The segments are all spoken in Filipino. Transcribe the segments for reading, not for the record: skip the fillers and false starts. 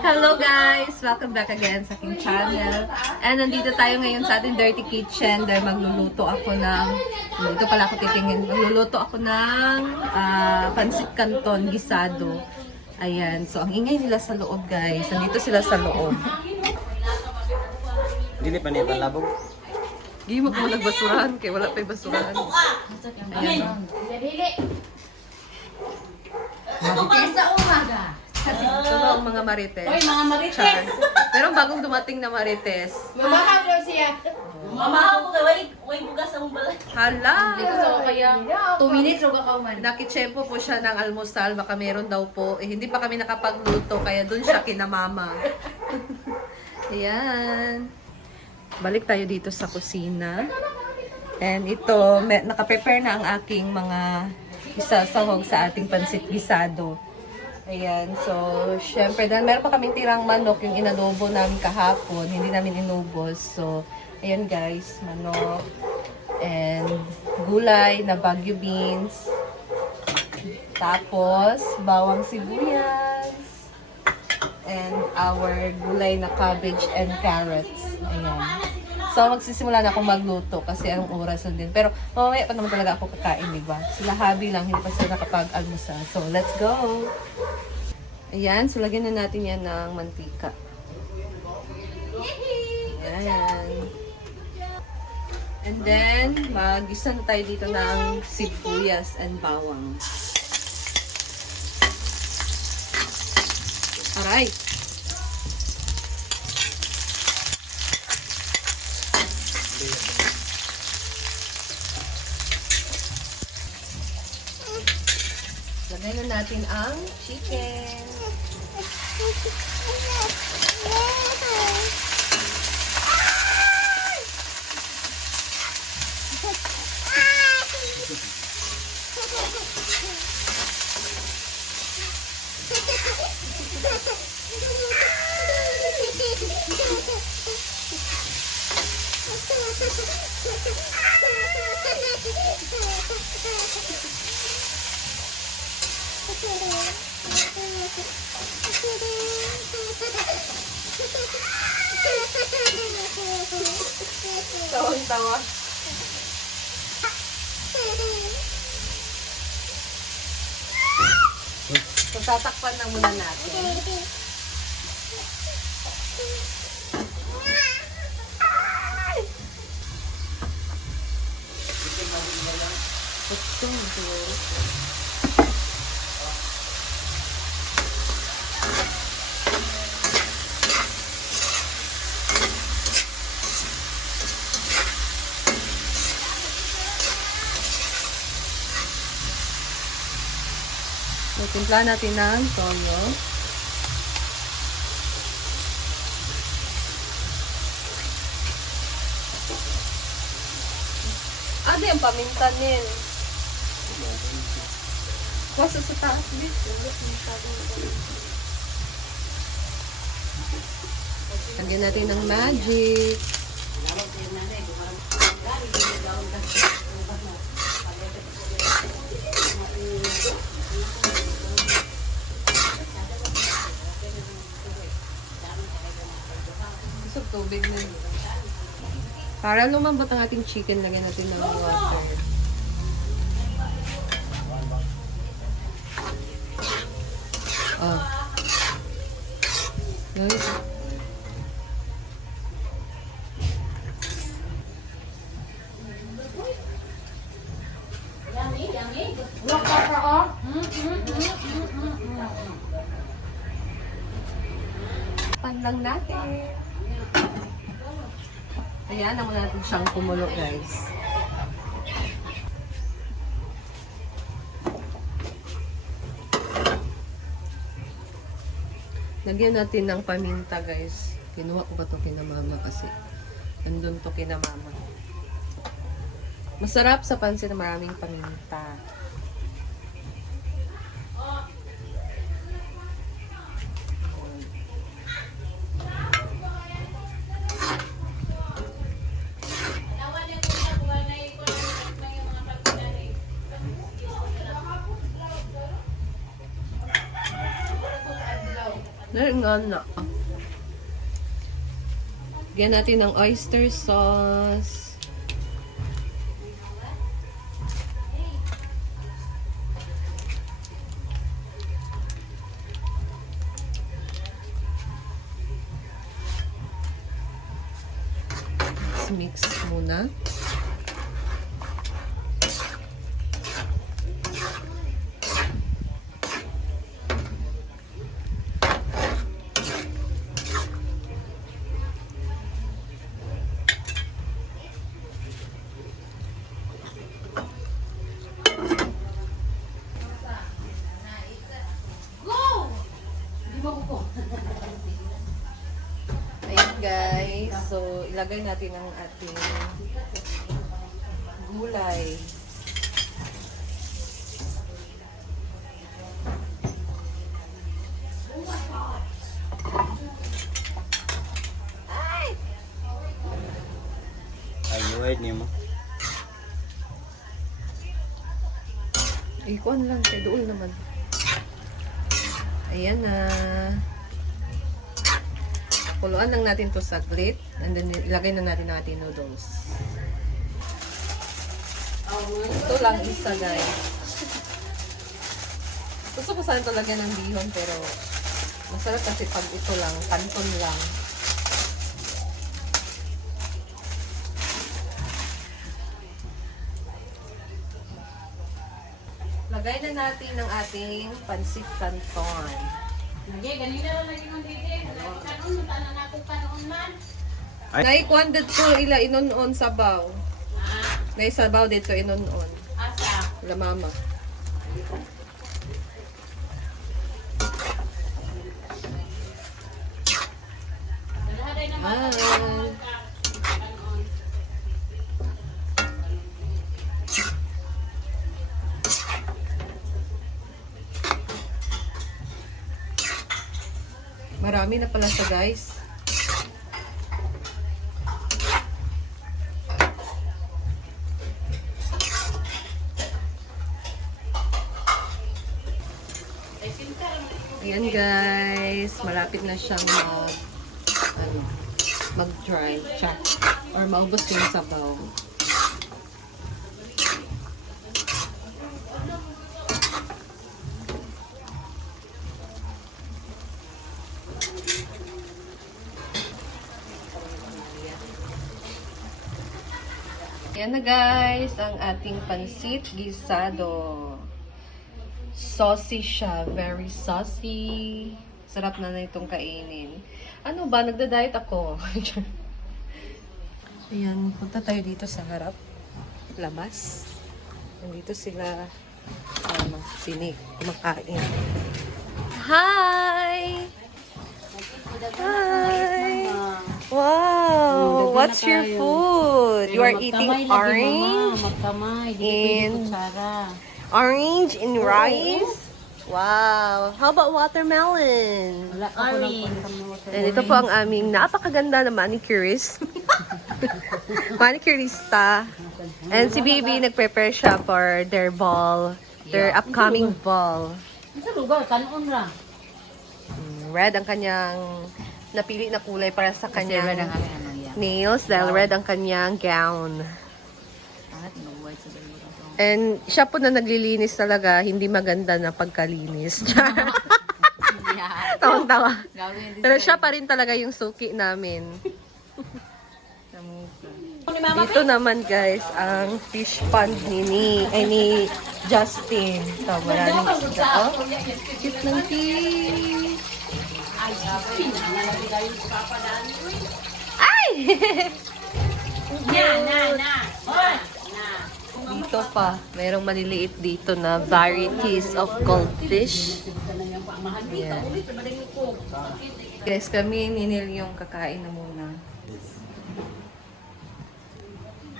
Hello guys! Welcome back again sa aking channel. And nandito tayo ngayon sa ating dirty kitchen dahil magluluto ako ng, dito pala ako titingin, magluluto ako ng pancit canton gisado. Ayan, so ang ingay nila sa loob guys. Nandito sila sa loob. Dili pa niya palabog. Hindi mo kung nagbasurahan kaya wala pa'y basurahan. Ayan. Bukas sa umaga. Ito ang mga marites. Oy, mga marites. Char. Pero bagong dumating na marites. Mamahal daw siya. Mamahaw mo kay way bugas sa mong balay. Hala! Gusto ko kaya 2 minutes ro ka man. Nakitsempo po siya ng almusal, baka meron daw po. Eh, hindi pa kami nakapagluto, kaya dun siya kina mama. Ayan. Balik tayo dito sa kusina. And ito, nakaprepare na ang aking mga isasahog sa ating pansit gisado. Ayan, so, syempre, dahil meron pa kaming tirang manok, yung inadobo namin kahapon, hindi namin inubos. So, ayan guys, manok, and gulay na Baguio beans, tapos, bawang sibuyas, and our gulay na cabbage and carrots. Ayan. So, magsisimula na akong magluto kasi anong oras na din. Pero, mamaya pa naman talaga ako kakain, diba? Sila hobby lang, hindi pa sila nakapag-almusal. So, let's go! Ayan, so lagyan na natin yan ng mantika. Ayan. And then, mag-gisa na tayo dito ng sibuyas and bawang. Alright. Lagyan na natin ang chicken. Tawang-tawa. So, tatakpan na muna natin. Timpla natin ng toyo. Ano yung paminta nin? Wasa sa taas dito. Lagyan natin ng magic. Gusto tubig na. Para lumambot ang ating chicken, lagyan natin ng water. Oh. Nice. Pan lang natin. Ayan, naman natin siyang kumulo, guys. Lagyan natin ng paminta, guys. Kinuha ko ba ito kina mama kasi nandun to kina mama. Masarap sa pansit na maraming paminta. Na. Lagyan natin ng oyster sauce. Mix muna. Ayan guys, so ilagay natin ang ating gulay. Ay, wait niyo mo. Ikuan lang, kay doon naman. Ayan na. Kuluan lang natin to saglit. And then, ilagay na natin ating noodles. Ito lang isa, guys. Gusto ko sana ito lagyan ng bihon, pero masarap kasi pag ito lang, kanton lang. Lagay na natin ang ating pansit canton. Naikuan dito ila inon-on sabaw. Naisabaw dito inon-on. Ila mama. Marami na pala siya, guys. Ayan, guys. Malapit na siyang mag-dry. Or maubos yung sabaw. Yan na guys, ang ating pansit gisado. Saucy siya, very saucy. Sarap na itong kainin. Ano ba, nagda-diet ako. Ayan, punta tayo dito sa harap. Labas. Nandito sila kumakain. Hi! Hi! Wow! What's your food? You are eating orange and rice? Wow! How about watermelon? Orange. And ito po ang aming napakaganda na manicurist. Manicurista. And si Bibi nag-prepare siya for their ball. Their upcoming ball. Sa lugar, kanon ra. Red ang kanyang napili na kulay para sa kanyang red ang aming ano, yeah. nails dahil red ang kanyang gown. Angat ng white sa dalawa. And siya po na naglilinis talaga, hindi maganda na pagkalinis. Yeah. Tawang-tawa. Gawin din Pero siya pa rin talaga yung suki namin. Dito naman guys, ang fish pond ni Justin. Ito, maraming isda. Oh, cute ng fish. Ay! Dito pa, mayroong maliliit dito na varieties of goldfish. Ayan. Guys, kami ninil yung kakain na muna.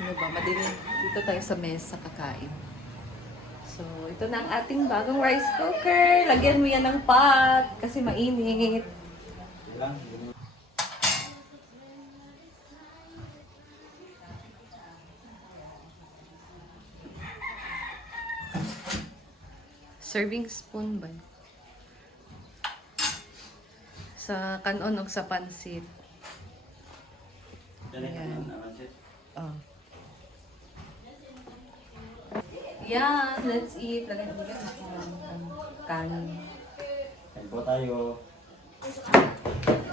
Ano ba? Madilim. Dito tayo sa mesa kakain. So, ito na ang ating bagong rice cooker. Lagyan mo yan ng pot kasi mainit. Serving spoon ba? sa kanon o sa pansit. Ayan. Oh. Yeah, let's eat. Lagyan mo ng kanin. Kain po tayo.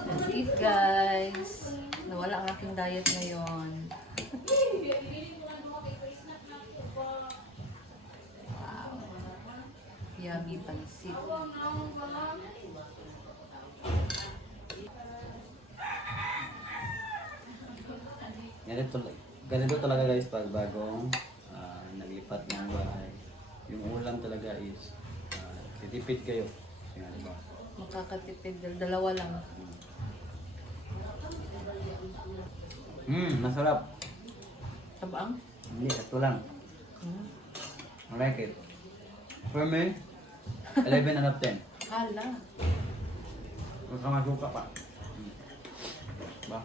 Let's eat, guys. Nawala ang aking diet ngayon. Wow. Yummy pansit. Ganito talaga guys pag bagong naglipat ng bahay. Yung ulam talaga is titipid kayo. Kasi nga, diba? Makakatipid. Dalawa lang. Masarap. Tabang? Hindi, ito lang. I like it. For me, 11 out of 10. Hala. Mas masuka pa. Ba?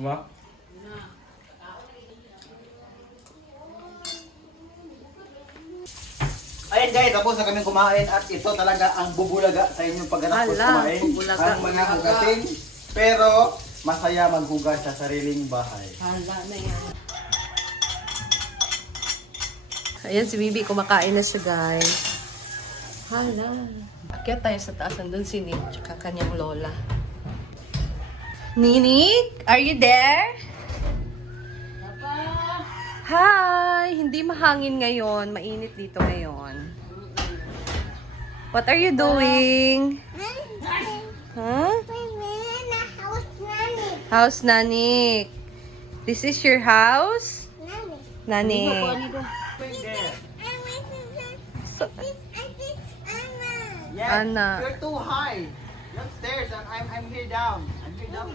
Ba? Ayan guys, tapos na kami kumain at ito talaga ang bubulaga sa inyong pagkatapos Hala, kumain. bubulaga. Ang mga hugasin, pero masaya maghugas sa sariling bahay. Hala na yan. Ayan si Bibi, kumakain na siya, guys. Hala. Akyat tayo sa taas. Nandun si Nick, tsaka kanyang lola. Ninik, are you there? Hi! Hindi mahangin ngayon. Mainit dito ngayon. What are you doing? Huh? House Nanik. This is your house? Nanik. So, Yes, Anna. you're too high. You're upstairs and I'm here down. I'm here down.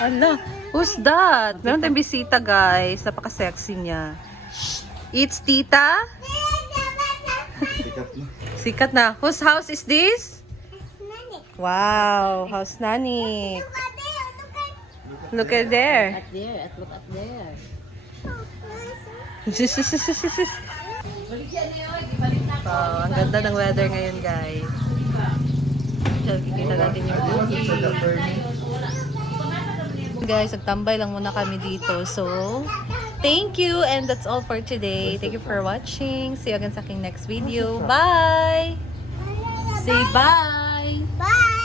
ala, who's that? Meron tayong bisita, guys. Napaka-sexy niya. It's Tita? Pick up na. Sikat na. Whose house is this? Wow, house Nanik. Look at there. At there, at look at there. Wow, ang ganda ng weather ngayon, guys. Kikita natin yung bukid. Guys, nagtambay lang muna kami dito. So, thank you and that's all for today. Thank you for watching. See you again sa aking next video. Bye! Say bye! Bye.